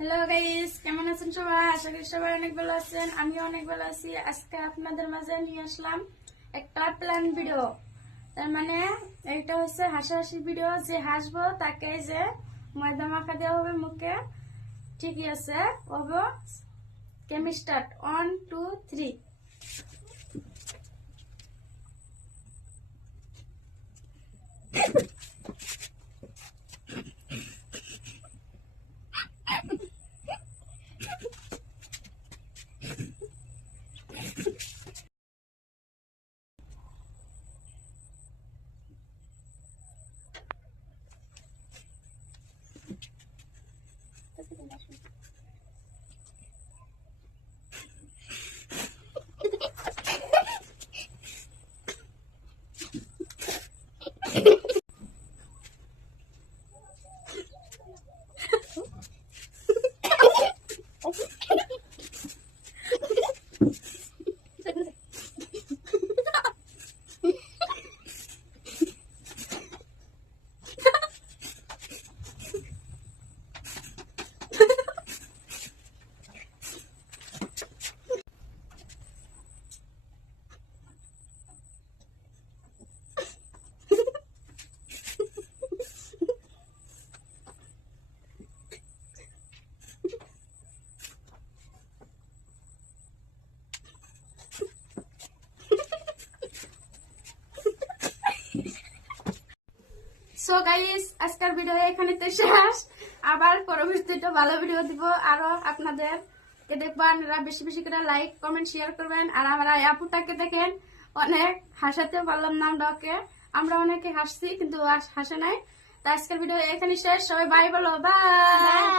Hello guys, কেমন আছেন সবাই? আশা করি সবাই অনেক ভালো আছেন। আমিও অনেক ভালো আছি। আজকে আপনাদের মাঝে নিয়ে আসলাম একটা প্ল্যান ভিডিও। তার মানে এইটা হচ্ছে হাসাহাসি ভিডিও। যে হাসবো তাকে যে ময়দা মাখা দেওয়া হবে মুখে। ঠিকই আছে, ওগো কেমি স্টার্ট 1 2 3। সো গাইস, আজকের ভিডিও এখানেতে শেষ। আবার পরবর্তীতে ভালো ভিডিও দিব আরো আপনাদের কে দেখবেন। বেশি বেশি করে লাইক কমেন্ট শেয়ার করবেন। আর আমার আপুটাকে দেখেন, অনেক হাসাতে পারলাম না ওকে। আমরা অনেকে হাসছি কিন্তু হাসে নাই। তো আজকের ভিডিও এখানে শেষ। সবাই বাই বলো, বাই।